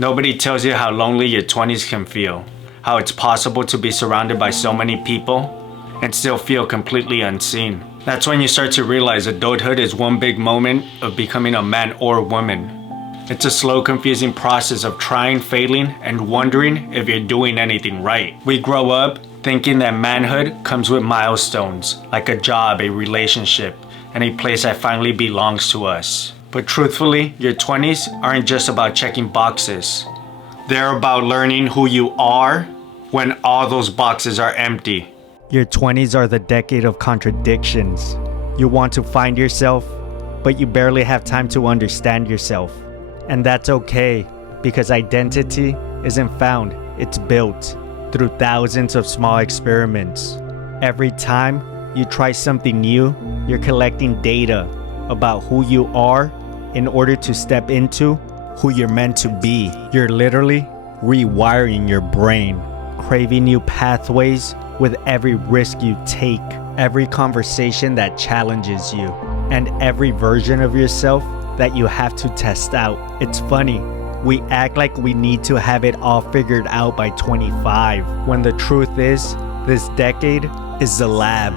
Nobody tells you how lonely your 20s can feel, how it's possible to be surrounded by so many people and still feel completely unseen. That's when you start to realize adulthood is one big moment of becoming a man or woman. It's a slow, confusing process of trying, failing, and wondering if you're doing anything right. We grow up thinking that manhood comes with milestones, like a job, a relationship, and a place that finally belongs to us. But truthfully, your 20s aren't just about checking boxes. They're about learning who you are when all those boxes are empty. Your 20s are the decade of contradictions. You want to find yourself, but you barely have time to understand yourself. And that's okay, because identity isn't found, it's built through thousands of small experiments. Every time you try something new, you're collecting data about who you are in order to step into who you're meant to be. You're literally rewiring your brain, craving new pathways with every risk you take, every conversation that challenges you, and every version of yourself that you have to test out. It's funny, we act like we need to have it all figured out by 25, when the truth is, this decade is the lab.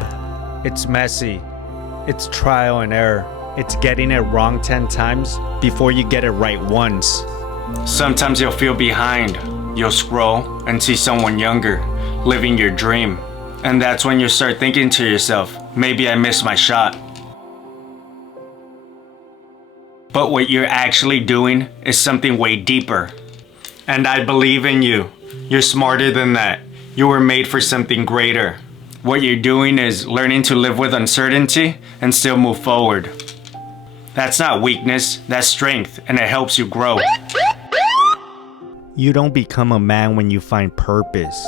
It's messy, it's trial and error, it's getting it wrong 10 times before you get it right once. Sometimes you'll feel behind, you'll scroll and see someone younger, living your dream. And that's when you start thinking to yourself, maybe I missed my shot. But what you're actually doing is something way deeper. And I believe in you. You're smarter than that. You were made for something greater. What you're doing is learning to live with uncertainty and still move forward. That's not weakness, that's strength, and it helps you grow. You don't become a man when you find purpose.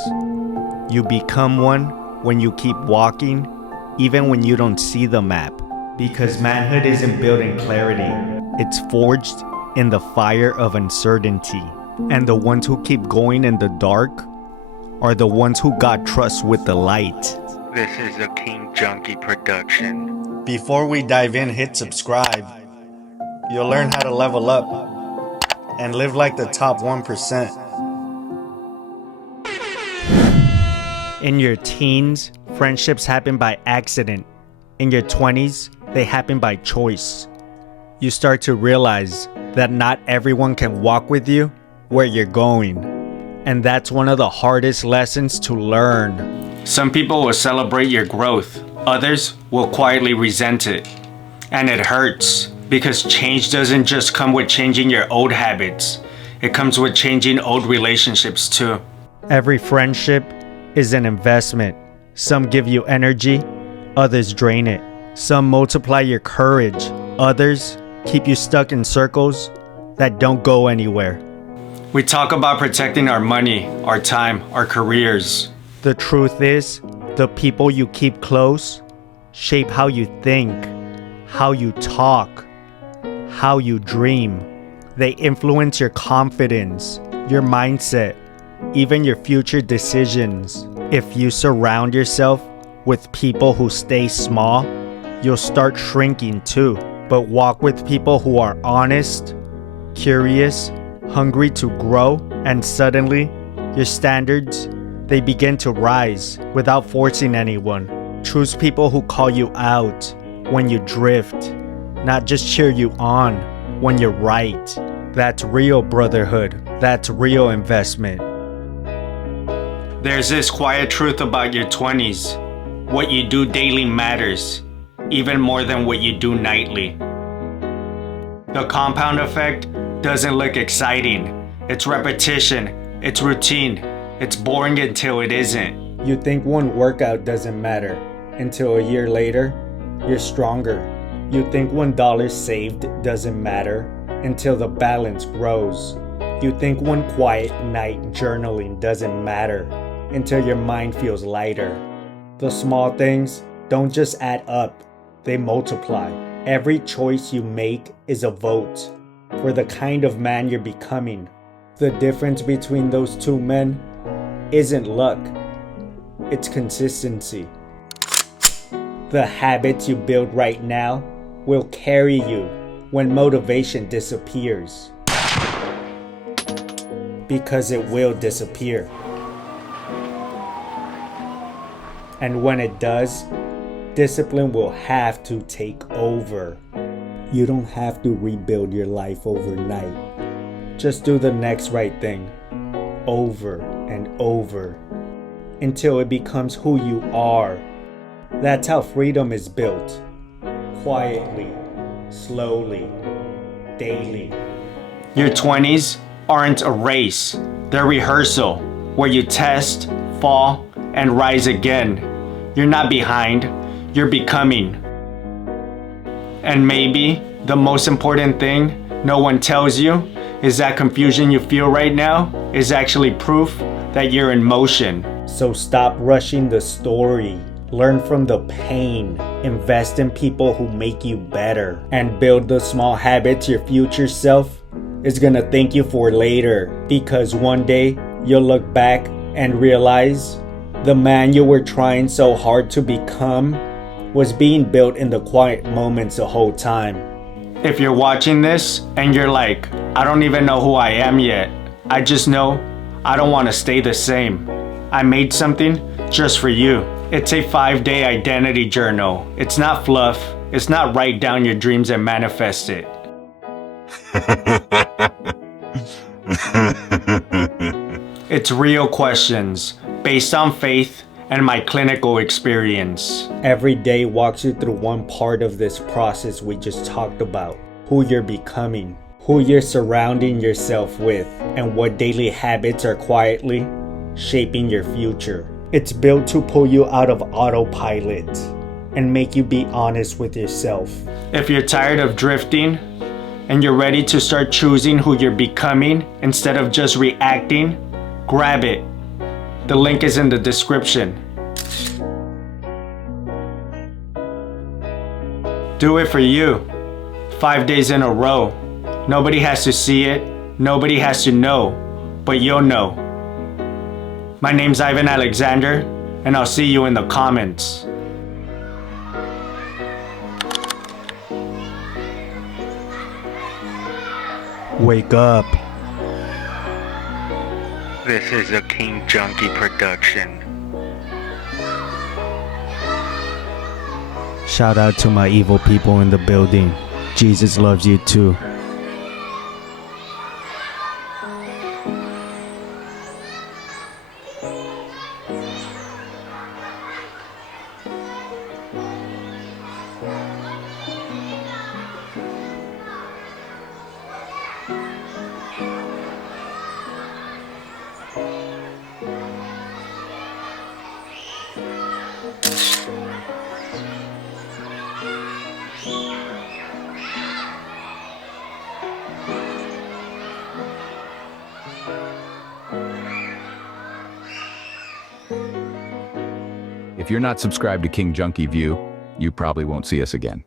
You become one when you keep walking, even when you don't see the map. Because manhood isn't built in clarity. It's forged in the fire of uncertainty. And the ones who keep going in the dark are the ones who got trust with the light. This is a King Junkie production. Before we dive in, hit subscribe. You'll learn how to level up and live like the top 1%. In your teens, friendships happen by accident. In your 20s, they happen by choice. You start to realize that not everyone can walk with you where you're going. And that's one of the hardest lessons to learn. Some people will celebrate your growth. Others will quietly resent it. And it hurts because change doesn't just come with changing your old habits. It comes with changing old relationships too. Every friendship is an investment. Some give you energy, others drain it. Some multiply your courage, others keep you stuck in circles that don't go anywhere. We talk about protecting our money, our time, our careers. The truth is, the people you keep close shape how you think, how you talk, how you dream. They influence your confidence, your mindset, even your future decisions. If you surround yourself with people who stay small, you'll start shrinking too. But walk with people who are honest, curious, hungry to grow, and suddenly your standards, they begin to rise without forcing anyone. Choose people who call you out when you drift, not just cheer you on when you're right. That's real brotherhood. That's real investment. There's this quiet truth about your 20s. What you do daily matters, even more than what you do nightly. The compound effect doesn't look exciting. It's repetition, it's routine, it's boring until it isn't. You think one workout doesn't matter until a year later, you're stronger. You think $1 saved doesn't matter until the balance grows. You think one quiet night journaling doesn't matter until your mind feels lighter. The small things don't just add up, they multiply. Every choice you make is a vote for the kind of man you're becoming. The difference between those two men isn't luck, it's consistency. The habits you build right now will carry you when motivation disappears. because it will disappear. And when it does, discipline will have to take over. You don't have to rebuild your life overnight. Just do the next right thing over and over until it becomes who you are. That's how freedom is built. Quietly, slowly, daily. Your 20s aren't a race. They're rehearsal where you test, fall, and rise again. You're not behind, you're becoming. And maybe the most important thing no one tells you is that confusion you feel right now is actually proof that you're in motion. So stop rushing the story. Learn from the pain. Invest in people who make you better. And build the small habits your future self is gonna thank you for later. Because one day you'll look back and realize the man you were trying so hard to become was being built in the quiet moments the whole time. If you're watching this and you're like, I don't even know who I am yet. I just know I don't want to stay the same. I made something just for you. It's a 5-day identity journal. It's not fluff. It's not write down your dreams and manifest it. It's real questions based on faith and my clinical experience. Every day walks you through one part of this process we just talked about. Who you're becoming, who you're surrounding yourself with, and what daily habits are quietly shaping your future. It's built to pull you out of autopilot and make you be honest with yourself. If you're tired of drifting and you're ready to start choosing who you're becoming instead of just reacting, grab it. The link is in the description. Do it for you. 5 days in a row. Nobody has to see it. Nobody has to know. But you'll know. My name's Ivan Alexander, and I'll see you in the comments. Wake up. This is a King Junkie production. Shout out to my evil people in the building. Jesus loves you too. If you're not subscribed to King Junkie View, you probably won't see us again.